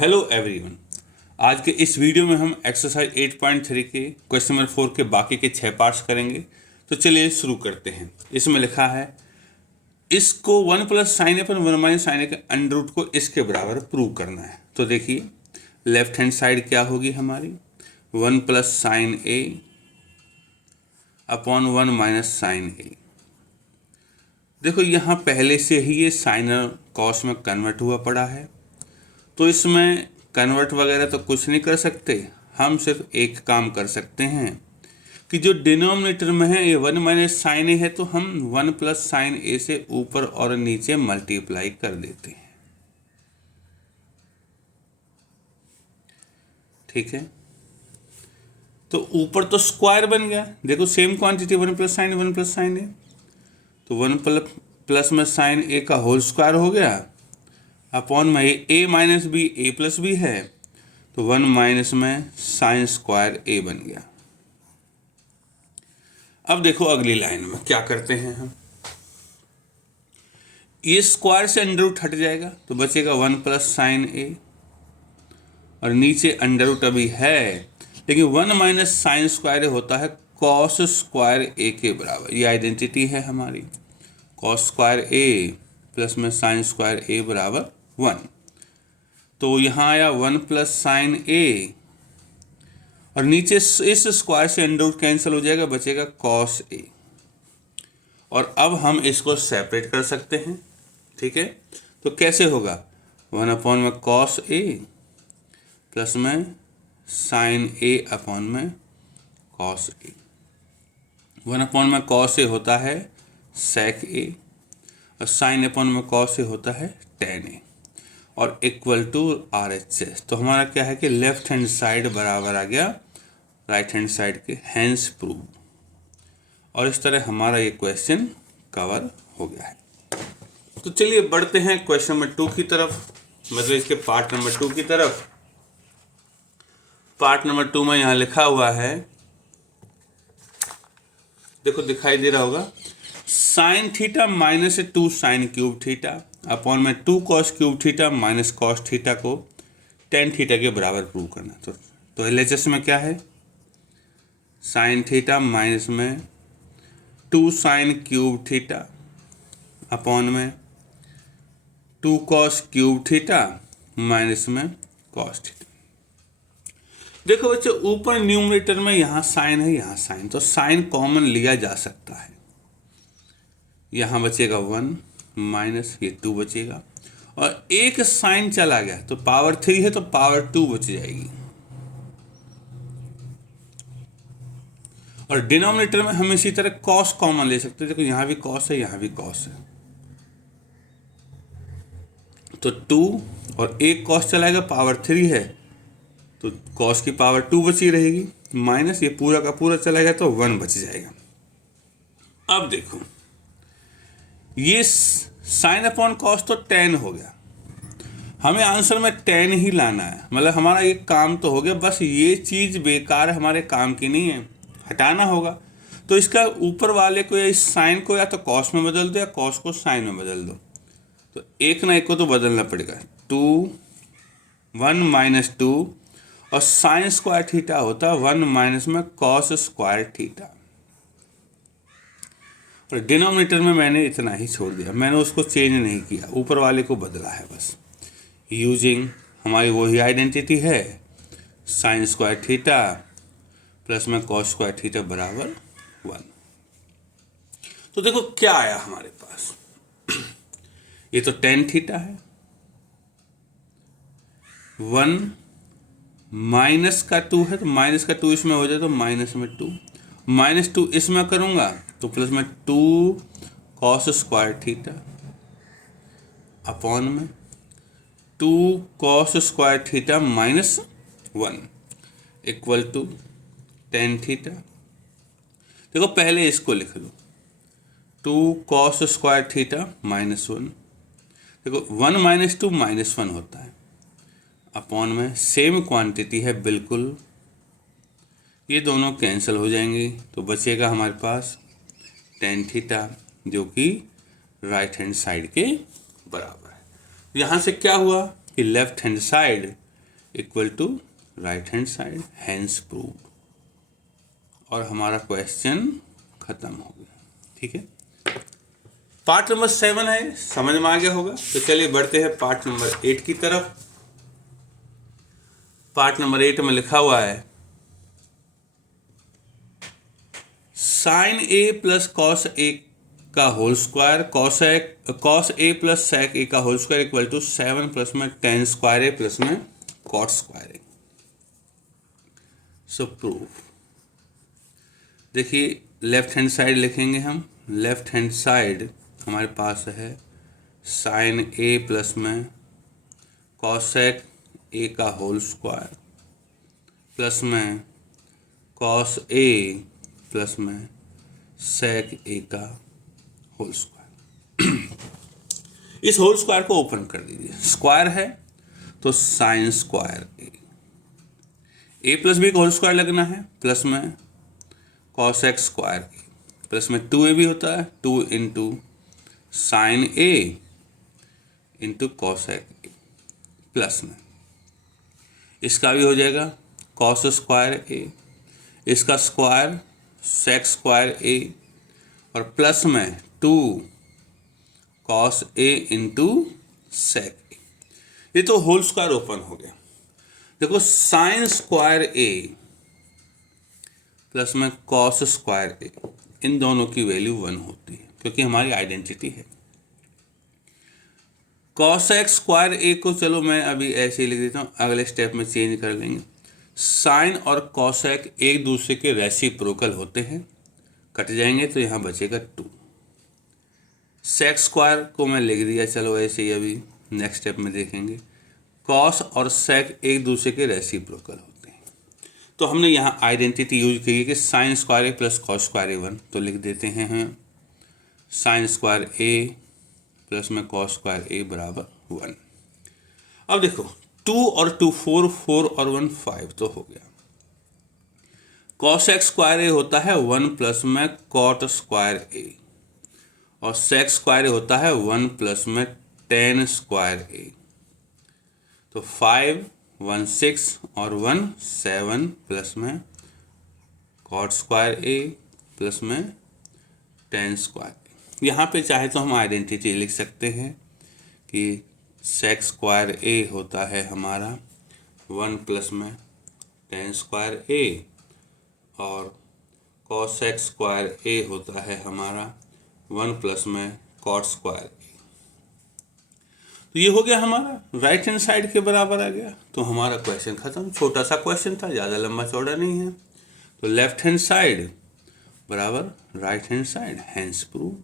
Hello everyone. आज के इस वीडियो में हम एक्सरसाइज 8.3 के क्वेश्चन नंबर 4 के बाकी के 6 पार्ट्स करेंगे। तो चलिए शुरू करते हैं। इसमें लिखा है इसको 1 प्लस साइन ए पर 1 माइनस साइन ए के अंडर रूट को इसके बराबर प्रूव करना है। तो देखिए लेफ्ट हैंड साइड क्या होगी हमारी 1 plus sine A upon 1 minus sign ए। देखो यहाँ पहले से ही ये साइन और कॉस में कन्वर्ट हुआ पड़ा है, तो इसमें कन्वर्ट वगैरह तो कुछ नहीं कर सकते। हम सिर्फ एक काम कर सकते हैं कि जो डिनोमिनेटर में है ये 1 माइनस साइन ए है, तो हम 1 प्लस साइन ए से ऊपर और नीचे मल्टीप्लाई कर देते हैं। ठीक है, तो ऊपर तो स्क्वायर बन गया। देखो same quantity 1 plus sine 1 plus sine A, तो 1 प्लस में साइन ए का होल स्क्वायर हो गया अपॉन में ए माइनस बी ए प्लस बी है, तो 1 माइनस में साइन स्क्वायर ए बन गया। अब देखो अगली लाइन में क्या करते हैं हम, ये स्क्वायर से अंडर रूट हट जाएगा तो बचेगा 1 प्लस साइन ए, और नीचे अंडर रूट अभी है लेकिन 1 माइनस साइन स्क्वायर होता है कॉस स्क्वायर ए के बराबर। ये आइडेंटिटी है हमारी, कॉस स्क्वायर ए प्लस में साइन स्क्वायर ए बराबर 1। तो यहाँ आया 1 प्लस साइन ए, और नीचे इस स्क्वायर से अंडर रूट कैंसिल हो जाएगा, बचेगा कॉस ए। और अब हम इसको सेपरेट कर सकते हैं। ठीक है, तो कैसे होगा 1 अपॉन में कॉस ए प्लस में साइन ए अपॉन में कॉस ए। 1 अपॉन में कॉस ए होता है सेक ए, और साइन अपॉन में कॉस ए होता है टेन ए, और equal to R H S. तो हमारा क्या है कि लेफ्ट हैंड साइड बराबर आ गया राइट हैंड साइड के, हैंस प्रूव। और इस तरह हमारा ये क्वेश्चन कवर हो गया है। तो चलिए बढ़ते हैं क्वेश्चन नंबर 2 की तरफ, मतलब इसके पार्ट नंबर 2 की तरफ। पार्ट नंबर 2 में यहाँ लिखा हुआ है, देखो दिखाई दे रहा होगा, sine theta minus 2 sine cube theta upon में 2 cos cube theta minus cos theta को टेन थीटा के बराबर प्रूव करना। तो एलएचएस में क्या है, साइन थीटा माइनस में 2 साइन क्यूब थीटा अपॉन में 2 कॉस क्यूब थीटा माइनस में कॉस थीटा। देखो बच्चों ऊपर न्यूमरेटर में यहाँ साइन है यहाँ साइन, तो साइन कॉमन लिया जा सकता है। यहाँ बचेगा 1 माइनस ये 2 बचेगा, और एक साइन चला गया तो पावर 3 है तो पावर 2 बच जाएगी। और डिनोमिनेटर में हम इसी तरह कॉस कॉमन ले सकते हैं। देखो यहाँ भी कॉस है यहाँ भी कॉस है, तो 2 और एक कॉस चलाएगा पावर 3 है तो कॉस की पावर 2 बची रहेगी, माइनस ये पूरा का पूरा चलाएगा तो 1 बच जाएगा। अब देखो ये साइन अपॉन कॉस तो 10 हो गया, हमें आंसर में 10 ही लाना है। मतलब हमारा ये काम तो हो गया, बस ये चीज़ बेकार हमारे काम की नहीं है, हटाना होगा। तो इसका ऊपर वाले को या इस साइन को या तो कॉस में बदल दो या कॉस को साइन में बदल दो। तो एक ना एक को तो बदलना पड़ेगा। 1 माइनस 2 और साइन स्क्वायर थीटा होता 1 माइनस में कॉस स्क्वायर थीटा, और डिनोमिनेटर में मैंने इतना ही छोड़ दिया, मैंने उसको चेंज नहीं किया, ऊपर वाले को बदला है बस। यूजिंग हमारी वही आइडेंटिटी है, साइन स्क्वायर थीटा प्लस में कॉस स्क्वायर थीटा बराबर 1। तो देखो क्या आया हमारे पास, ये तो टेन थीटा है, 1 माइनस का 2 है तो माइनस का 2 इसमें हो जाए तो माइनस में 2, माइनस 2 इसमें करूँगा तो प्लस में 2 कॉस स्क्वायर थीटा अपॉन में 2 cos square theta minus 1 equal to tan theta. देखो पहले इसको लिख लो, 2 कॉस स्क्वायर थीटा माइनस 1। देखो 1 माइनस 2 माइनस 1 होता है, अपॉन में सेम क्वांटिटी है बिल्कुल, ये दोनों कैंसिल हो जाएंगे तो बचेगा हमारे पास टेन थीटा, जो कि राइट हैंड साइड के बराबर है। यहाँ से क्या हुआ कि left hand side equal to right hand side, hence proved. और हमारा क्वेश्चन खत्म हो गया। ठीक है, पार्ट नंबर 7 है, समझ में आ गया होगा। तो चलिए बढ़ते हैं पार्ट नंबर 8 की तरफ। पार्ट नंबर 8 में लिखा हुआ है sine A plus cos A का whole square cos A plus sec A का whole square equal to 7 plus में टेन स्क्वायर ए प्लस में cot square A. So proof, देखिए लेफ्ट हैंड साइड लिखेंगे हम। लेफ्ट हैंड साइड हमारे पास है साइन ए प्लस में कॉसेक ए का होल स्क्वायर प्लस में कॉस ए प्लस में सेक ए का होल स्क्वायर। इस होल स्क्वायर को ओपन कर दीजिए, स्क्वायर है तो sign square A plus B का होल स्क्वायर लगना है, प्लस में cos x square A, plus में 2a भी होता है, 2 इंटू साइन ए इंटू कॉस एक्स ए, प्लस में इसका भी हो जाएगा कॉस स्क्वायर ए, इसका स्क्वायर सेक स्क्वायर ए, और प्लस में 2 कॉस ए इंटू सेक ए। ये तो होल स्क्वायर ओपन हो गया। देखो साइन स्क्वायर ए प्लस में कॉस स्क्वायर ए, इन दोनों की वैल्यू 1 होती है क्योंकि हमारी आइडेंटिटी है। कॉस एक्स स्क्वायर ए को चलो मैं अभी ऐसे ही लिख देता हूँ, अगले स्टेप में चेंज कर लेंगे। साइन और कॉसेक एक दूसरे के रेसिप्रोकल होते हैं, कट जाएंगे तो यहाँ बचेगा 2। सेक स्क्वायर को मैं लिख दिया, चलो ऐसे ही अभी नेक्स्ट स्टेप में देखेंगे। कॉस और सेक एक दूसरे के रेसिप्रोकल होते हैं, तो हमने यहाँ आइडेंटिटी यूज की है कि sign square A plus cos square ए 1, तो लिख देते हैं हम साइन स्क्वायर ए प्लस में कॉस स्क्वायर ए बराबर 1। अब देखो 2 और 2 4, 4 और 1 5 तो हो गया। कॉस एक्स स्क्वायर ए होता है 1 प्लस में कॉट स्क्वायर ए, और सेक स्क्वायर ए होता है 1 प्लस में टेन स्क्वायर ए। तो 5 1 6 और 1 7 प्लस में कॉट स्क्वायर ए प्लस में टेन स्क्वायर ए। यहाँ पे चाहे तो हम आइडेंटिटी लिख सकते हैं कि सेक स्क्वायर ए होता है हमारा 1 प्लस में टेन स्क्वायर ए, और कॉस एक्स स्क्वायर ए होता है हमारा 1 प्लस में कॉट स्क्वायर ए। तो ये हो गया हमारा राइट हैंड साइड के बराबर आ गया। तो हमारा क्वेश्चन खत्म, छोटा सा क्वेश्चन था, ज़्यादा लंबा चौड़ा नहीं है। तो लेफ्ट हैंड साइड बराबर right hand side, hence prove.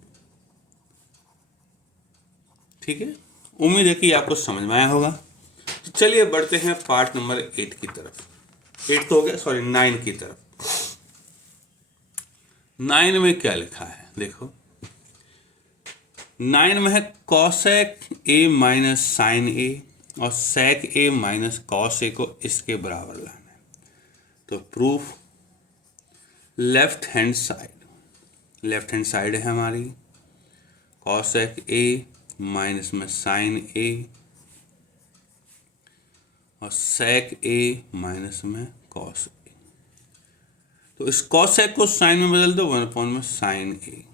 ठीक है, उम्मीद है कि आपको समझ में आया होगा। तो चलिए बढ़ते हैं पार्ट नंबर 8 की तरफ। 8 तो हो गया, सॉरी 9 की तरफ। 9 में क्या लिखा है देखो, 9 में है कॉसेक ए माइनस साइन ए और सेक ए माइनस कॉस ए को इसके बराबर लाना है। तो प्रूफ, लेफ्ट हैंड साइड है हमारी कॉसेक ए माइनस में साइन ए और सेक ए माइनस में कॉस ए। तो इस कॉसेक को साइन में बदल दो, 1 अपॉन में साइन ए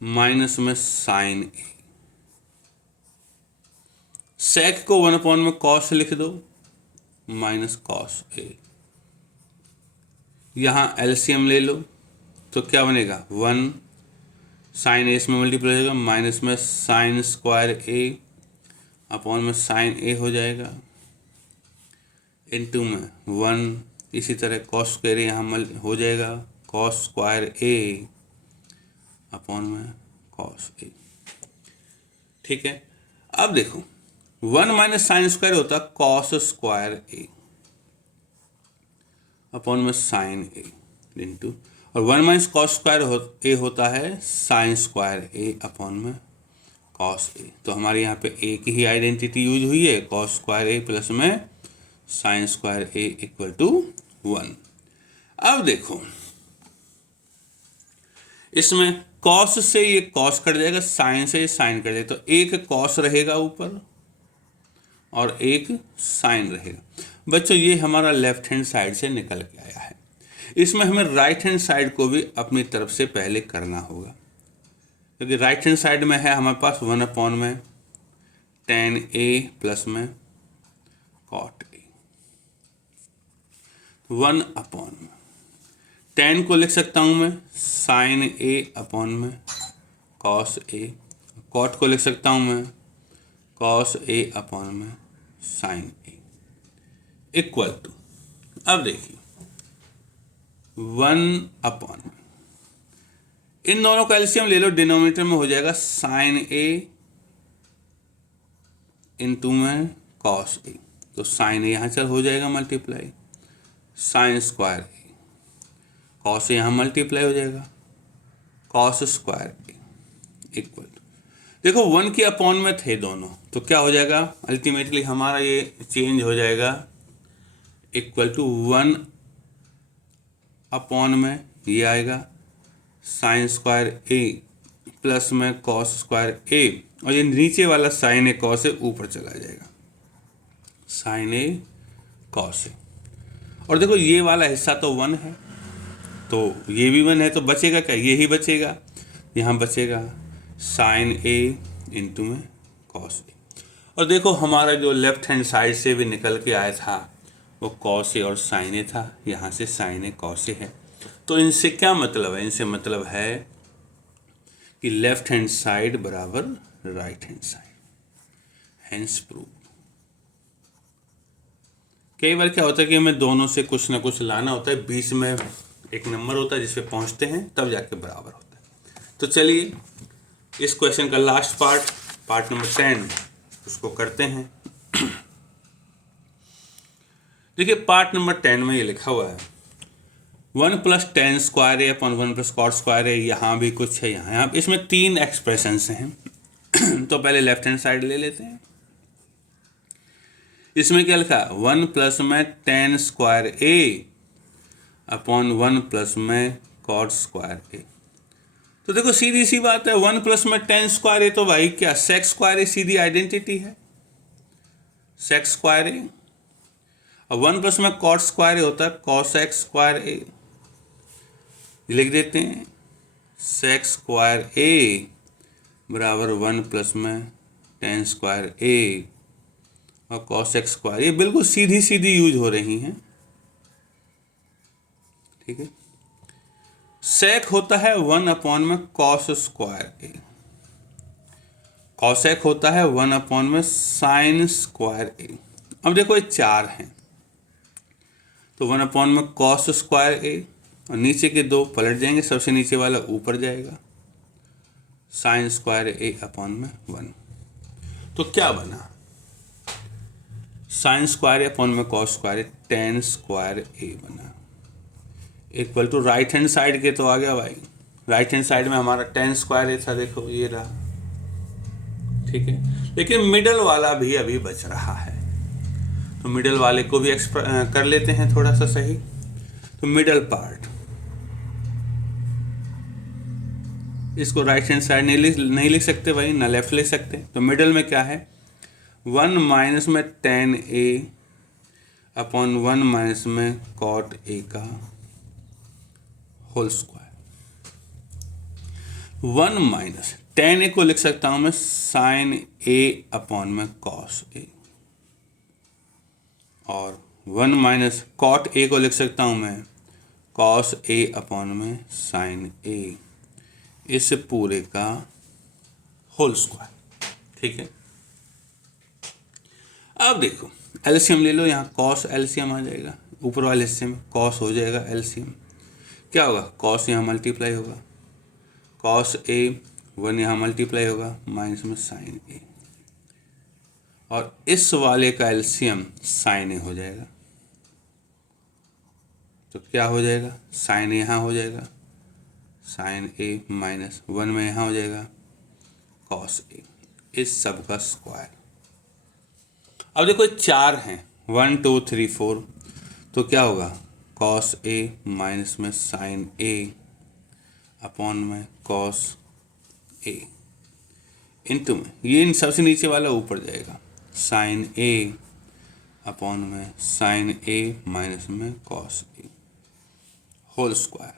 माइनस में साइन ए। सेक को 1 अपॉन में कॉस लिख दो माइनस कॉस ए। यहाँ एलसीएम ले लो तो क्या बनेगा, 1 साइन ए इसमें मल्टीप्लाई हो जाएगा, माइनस में साइन स्क्वायर ए अपॉन में साइन ए हो जाएगा, इनटू में 1, इसी तरह कॉस स्क्वायर यहाँ हो जाएगा, कॉस स्क्वायर ए अपॉन में कॉस ए। ठीक है, अब देखो 1 माइनस साइन स्क्वायर होता है कॉस स्क्वायर ए अपॉन में साइन ए इंटू, और 1 माइनस कॉस स्क्वायर ए होता है साइन स्क्वायर ए अपॉन में कॉस ए। तो हमारे यहाँ पे ए की ही आइडेंटिटी यूज हुई है, कॉस स्क्वायर ए प्लस में sine square A equal to 1। अब देखो इसमें कॉस से ये कॉस कट जाएगा, साइन से ये साइन कट जाएगा, तो एक कॉस रहेगा ऊपर और एक साइन रहेगा। बच्चों ये हमारा लेफ्ट हैंड साइड से निकल के आया है। इसमें हमें राइट हैंड साइड को भी अपनी तरफ से पहले करना होगा, क्योंकि राइट हैंड साइड में है हमारे पास 1/में tan A प्लस में cot A, 1/में tan को लिख सकता हूँ मैं sin A में cos A, cot को लिख सकता हूँ मैं cos A में sin A इक्वल टू, अब देखिए 1/, इन दोनों का एलसीएम ले लो, डिनोमिनेटर में हो जाएगा sin A इंटू में cos A, तो sin A यहाँ चल हो जाएगा multiply, sin square A, cos A यहाँ मल्टीप्लाई हो जाएगा, cos square A equal to, देखो 1 के अपॉन में थे दोनों, तो क्या हो जाएगा अल्टीमेटली हमारा ये चेंज हो जाएगा इक्वल टू 1/, में ये आएगा साइन स्क्वायर A प्लस में कॉस स्क्वायर A, और ये नीचे वाला साइन A कॉस A ऊपर चला जाएगा, साइन A कॉस A, और देखो ये वाला हिस्सा तो 1 है, तो ये भी 1 है, तो बचेगा क्या, ये ही बचेगा, यहाँ बचेगा साइन A इंटू में कॉस A, और देखो हमारा जो लेफ्ट हैंड साइड से भी निकल के आया था वो कॉस A और साइन A था, यहाँ से साइन A कॉस A है, तो इनसे क्या मतलब है, इनसे मतलब है कि लेफ्ट हैंड साइड बराबर right hand side, hence prove. कई बार क्या होता है कि हमें दोनों से कुछ ना कुछ लाना होता है, बीच में एक नंबर होता है जिस पे पहुंचते हैं तब जाके बराबर होता है। तो चलिए इस क्वेश्चन का लास्ट पार्ट नंबर 10 उसको करते हैं। देखिए पार्ट नंबर 10 में ये लिखा हुआ है 1 + tan square A upon 1 + cot square A, यहाँ भी कुछ है, यहाँ इसमें 3 एक्सप्रेशंस हैं। तो पहले लेफ्ट हैंड साइड ले लेते हैं। इसमें क्या लिखा 1 प्लस में tan square A upon 1 plus में cot स्क्वायर A। तो देखो सीधी सी बात है, 1 प्लस में tan स्क्वायर A तो भाई क्या sec square A Sidhi identity है, sec स्क्वायर A, और 1 प्लस में cot स्क्वायर A होता है cosec स्क्वायर A। लिख देते हैं sec स्क्वायर A बराबर 1 प्लस में tan स्क्वायर A और cosec स्क्वायर, ये बिल्कुल सीधी सीधी यूज हो रही हैं, ठीक है। sec होता है 1/, में cos स्क्वायर A, cosec होता है 1/, में sin स्क्वायर A। अब देखो ये 4 हैं, तो 1/, में cos स्क्वायर A, और नीचे के 2 पलट जाएंगे, सबसे नीचे वाला ऊपर जाएगा, sin स्क्वायर A अपॉन में 1। तो क्या बना sin स्क्वायर A अपॉन में cos square A, tan square A बना, equal to right hand side के तो आ गया भाई, राइट हैंड साइड में हमारा tan स्क्वायर A था, देखो ये रहा, ठीक है। लेकिन मिडल वाला भी अभी बच रहा है, तो मिडल वाले को भी कर लेते हैं थोड़ा सा सही। तो मिडल पार्ट, इसको राइट हैंड साइड नहीं लिख सकते भाई, ना लेफ्ट लिख सकते, तो मिडल में क्या है 1 माइनस में tan A अपॉन 1 माइनस में cot A का whole square, 1 minus tan A को लिख सकता हूं मैं sin A अपॉन में cos A, और 1 माइनस cot A को लिख सकता हूं मैं cos A अपॉन में sin A, इस पूरे का होल स्क्वायर, ठीक है। अब देखो एलसीएम ले लो, यहाँ cos एलसीएम आ जाएगा, ऊपर वाले हिस्से में cos हो जाएगा एलसीएम, क्या होगा cos यहाँ मल्टीप्लाई होगा, cos A 1 यहाँ मल्टीप्लाई होगा माइनस में sin A, और इस वाले का एलसीएम sin A हो जाएगा, तो क्या हो जाएगा sin A यहाँ हो जाएगा, sin A माइनस 1 में यहाँ हो जाएगा cos A, इस सब का स्क्वायर। अब देखो 4 हैं 1 2 3 4, तो क्या होगा cos A माइनस में sin A अपॉन में cos A इंटू में ये इन सबसे नीचे वाला ऊपर जाएगा साइन ए अपॉन में साइन ए माइनस में कॉस ए होल स्क्वायर।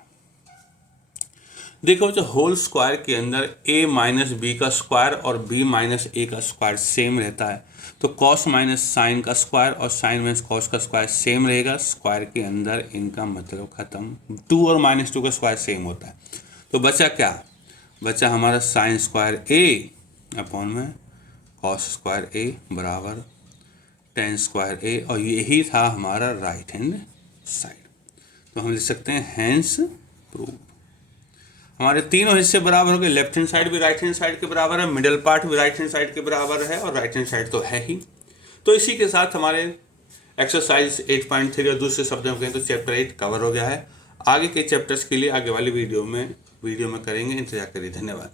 देखो जो होल स्क्वायर के अंदर a माइनस बी का स्क्वायर और b माइनस ए का स्क्वायर सेम रहता है, तो कॉस माइनस साइन का स्क्वायर और साइन माइनस कॉस का स्क्वायर सेम रहेगा। स्क्वायर के अंदर इनका मतलब खत्म, 2 और -2 का स्क्वायर सेम होता है। तो बचा क्या? बचा हमारा साइन स्क्वायर a अपॉन में कॉस स्क्वायर a बराबर टेन स्क्वायर ए, और यही था हमारा राइट हैंड साइड। तो हम लिख सकते हैं हैंस प्रूव। हमारे तीनों हिस्से बराबर हो गए, लेफ्ट हैंड साइड भी राइट हैंड साइड के बराबर है, मिडिल पार्ट भी राइट हैंड साइड के बराबर है, और राइट हैंड साइड तो है ही। तो इसी के साथ हमारे एक्सरसाइज 8.3 और दूसरे शब्दों में कहें तो चैप्टर 8 कवर हो गया है। आगे के चैप्टर्स के लिए आगे वाली वीडियो में करेंगे, इंतजार करिए। धन्यवाद।